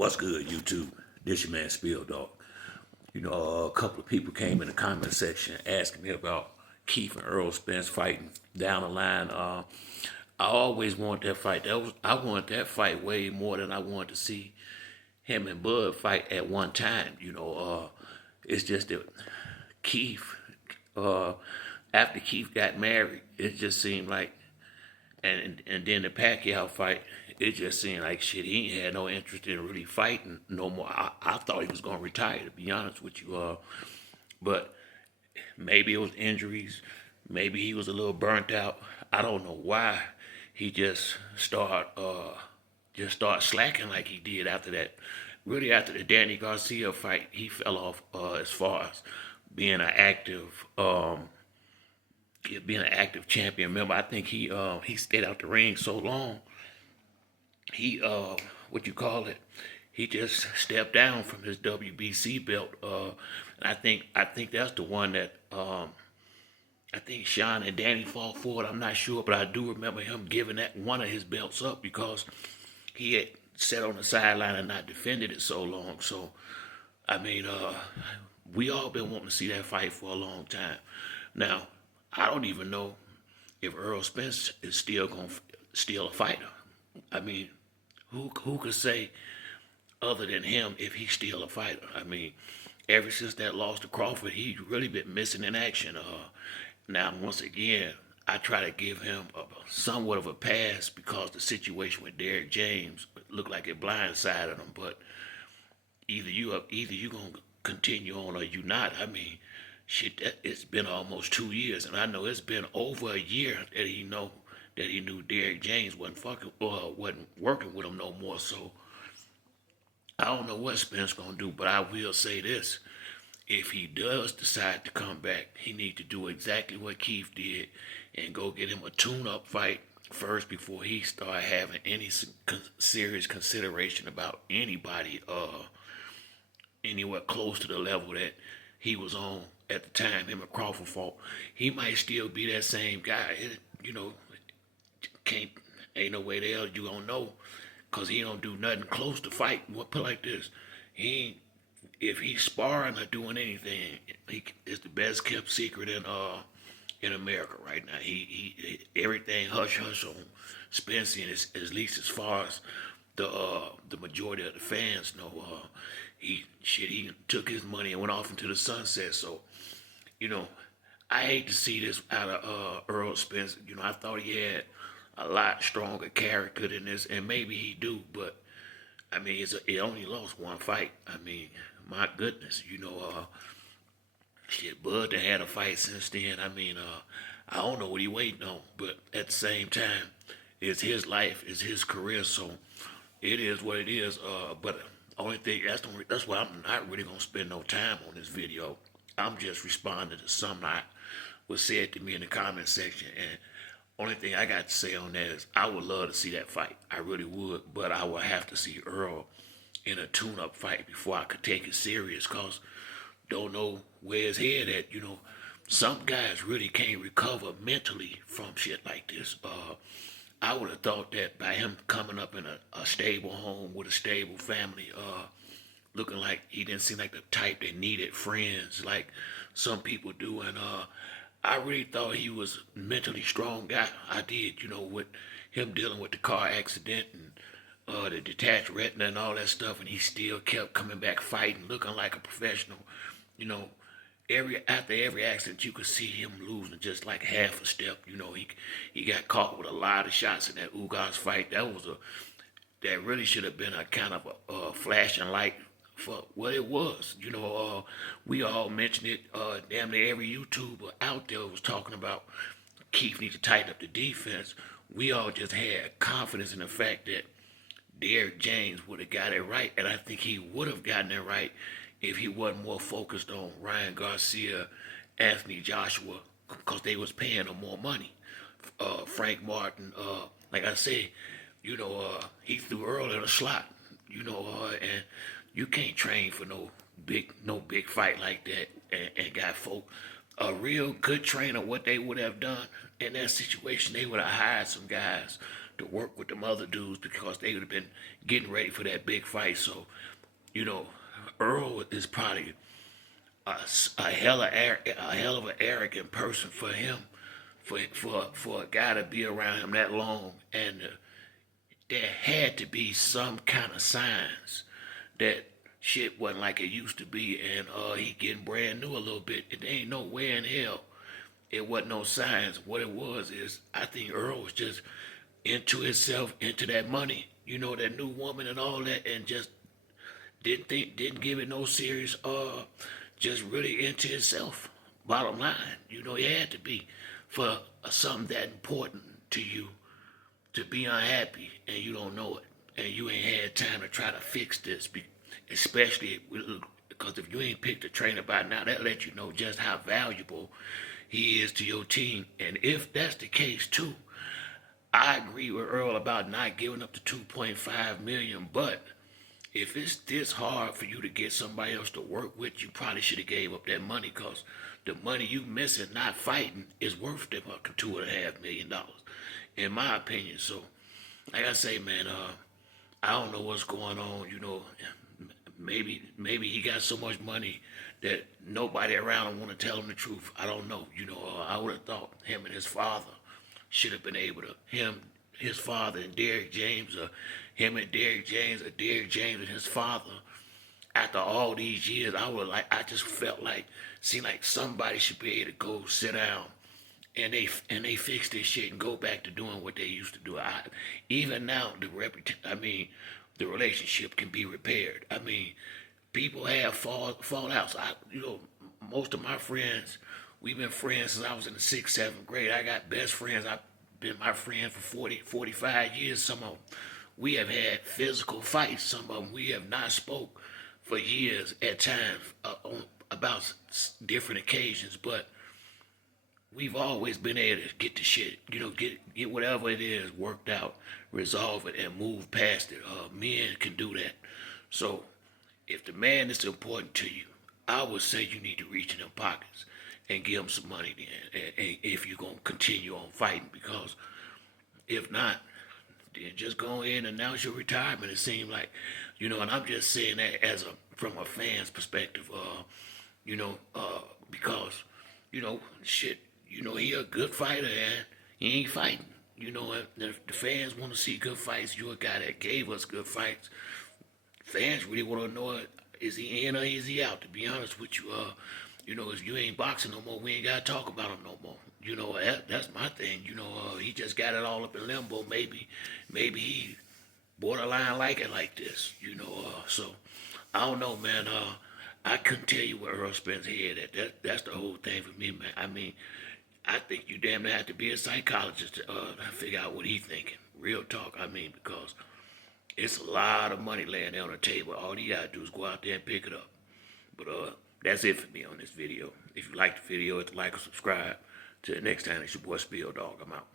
What's good, YouTube? This your man Spill Dog. A couple of people came in the comment section asking me about Keith and Errol Spence fighting down the line. I always wanted that fight. I wanted that fight way more than I wanted to see him and Bud fight at one time. It's just that Keith, uh, after Keith got married, it just seemed like, and then the Pacquiao fight, it just seemed like shit. He ain't had no interest in really fighting no more. I thought he was gonna retire, to be honest with you. But maybe it was injuries. Maybe he was a little burnt out. I don't know why he just start slacking like he did after that. Really, after the Danny Garcia fight, he fell off as far as being an active being an active champion. Remember, I think he stayed out the ring so long. He what you call it? He just stepped down from his WBC belt. I think that's the one that I think Sean and Danny fought for it. I'm not sure, but I do remember him giving that one of his belts up because he had sat on the sideline and not defended it so long. So I mean, we all been wanting to see that fight for a long time. Now, I don't even know if Errol Spence is still a fighter. I mean, who could say other than him if he's still a fighter? I mean, ever since that loss to Crawford, he's really been missing in action. Now, once again, I try to give him somewhat of a pass because the situation with Derrick James looked like it blindsided him. But either you gonna continue on or you not. I mean, shit, it's been almost 2 years, and I know it's been over a year that he knew Derrick James wasn't working with him no more. So I don't know what Spence gonna do, but I will say this: if he does decide to come back, he need to do exactly what Keith did and go get him a tune-up fight first before he start having any serious consideration about anybody anywhere close to the level that he was on at the time him and Crawford fought. He might still be that same guy. Can't ain't no way the hell you gonna know, cause he don't do nothing close to fighting. What put like this? He ain't, if he's sparring or doing anything, he is the best kept secret in America right now. He everything hush hush on Spence, and at least as far as the majority of the fans know. He took his money and went off into the sunset. So you know, I hate to see this out of Errol Spence. I thought he had a lot stronger character than this, and maybe he do, but I mean, he only lost one fight. I mean, my goodness, shit, Bud done had a fight since then. I mean, I don't know what he waiting on, but at the same time, it's his life, it's his career, so it is what it is. But only thing that's why I'm not really gonna spend no time on this video. I'm just responding to something I was said to me in the comment section, and only thing I got to say on that is I would love to see that fight. I really would, but I would have to see Earl in a tune-up fight before I could take it serious, cause don't know where his head at. Some guys really can't recover mentally from shit like this. I would have thought that by him coming up in a stable home with a stable family, looking like he didn't seem like the type that needed friends like some people do, and I really thought he was a mentally strong guy. I did, with him dealing with the car accident and the detached retina and all that stuff, and he still kept coming back fighting, looking like a professional. You know, after every accident, you could see him losing just like half a step. He got caught with a lot of shots in that Ugas fight. That really should have been a kind of a flashing light for what it was. We all mentioned it. Damn near every YouTuber out there was talking about Keith need to tighten up the defense. We all just had confidence in the fact that Derrick James would have got it right, and I think he would have gotten it right if he wasn't more focused on Ryan Garcia, Anthony Joshua, because they was paying him more money. Frank Martin, like I said, he threw Earl in a slot, and you can't train for no big fight like that and got folk. A real good trainer, what they would have done in that situation, they would have hired some guys to work with them other dudes because they would have been getting ready for that big fight. So, you know, Earl is probably a hell of an arrogant person for him, for a guy to be around him that long, and there had to be some kind of signs that shit wasn't like it used to be, and he getting brand new a little bit. And there ain't no way in hell it wasn't no signs. What it was is, I think Earl was just into himself, into that money, you know, that new woman and all that, and just didn't give it no serious, just really into himself. Bottom line, you know, he had to be for something that important to you to be unhappy and you don't know it, and you ain't had time to try to fix this, especially because if you ain't picked a trainer by now, that let you know just how valuable he is to your team. And if that's the case too, I agree with Earl about not giving up the 2.5 million, but if it's this hard for you to get somebody else to work with, you probably should have gave up that money, because the money you missing not fighting is worth them $2.5 million, in my opinion. So, like I say, man, I don't know what's going on. You know, maybe he got so much money that nobody around him want to tell him the truth. I don't know. You know, I would have thought him and his father should have been able to, his father and Derrick James, or him and Derrick James, or Derrick James and his father. After all these years, I just felt like, seemed like somebody should be able to go sit down and they fix this shit and go back to doing what they used to do. Even now, the relationship can be repaired. I mean, people have fallouts. You know, most of my friends, we've been friends since I was in the sixth, seventh grade. I got best friends. I've been my friend for 40, 45 years. Some of them, we have had physical fights. Some of them, we have not spoke for years at times, about different occasions. But we've always been able to get the shit, you know, get whatever it is worked out, resolve it, and move past it. Men can do that. So, if the man is important to you, I would say you need to reach in them pockets and give him some money then, and if you're going to continue on fighting, because if not, then just go ahead and announce your retirement. It seems like, you know, and I'm just saying that from a fan's perspective, because, you know, shit, you know, he a good fighter and he ain't fighting. You know, if the fans want to see good fights, you're a guy that gave us good fights. Fans really want to know, is he in or is he out? To be honest with you, you know, if you ain't boxing no more, we ain't gotta talk about him no more. You know, that's my thing. You know, he just got it all up in limbo. Maybe he borderline like it like this. You know, so I don't know, man. I couldn't tell you where Errol Spence head at. That's the whole thing for me, man. I mean, I think you damn near have to be a psychologist to figure out what he's thinking. Real talk, I mean, because it's a lot of money laying there on the table. All you gotta do is go out there and pick it up. But that's it for me on this video. If you like the video, hit the like or subscribe. Till the next time, it's your boy Spill Dog. I'm out.